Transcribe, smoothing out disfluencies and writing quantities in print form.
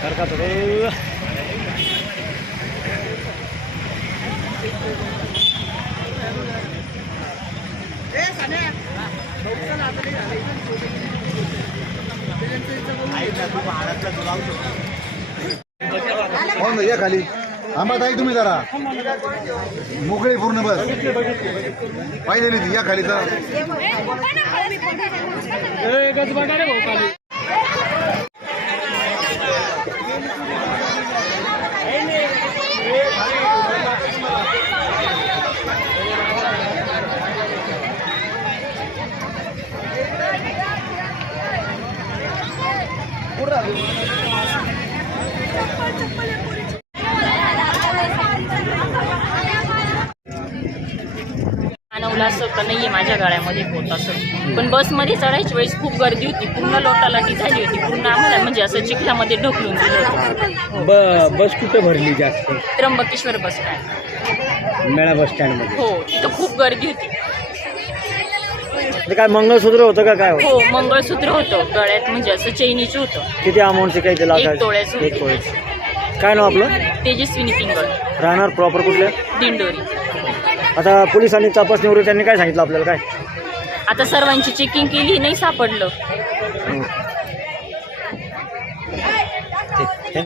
हो ना, या खाली थांबा ताई, तुम्ही जरा मोकळे पूर्ण बस पाहिजे नाही या खाली तर मानवला असं का नाहीये माझ्या गाड्यामध्ये होत असं, पण बसमध्ये चढायची वेळेस खूप गर्दी होती, पूर्ण लोटालाटी झाली होती, पूर्ण आम्हाला म्हणजे असं चिखलामध्ये ढकलून दिलं होतं. बस कुठे भरली जास्त? त्र्यंबकेश्वर बस स्टँड, मेळा बस स्टँड मध्ये. हो तिथं खूप गर्दी होती. काय मंगळसूत्र होतं का काय? हो मंगळसूत्र होतं गळ्यात, म्हणजे असं चैनीचं होतं. किती अमाऊंटचे काही त्याला? 1 तोळ्याचं. 1 तोळ्याचं. काय नाव आपलं? तेजस्विनी पिंगळ, राहणार प्रॉपर कुठले? दिंडोरी. आता पोलिसांनी तपासणी वगैरे त्यांनी काय सांगितलं आपल्याला? काय आता सर्वांची चेकिंग केली, नाही सापडलं.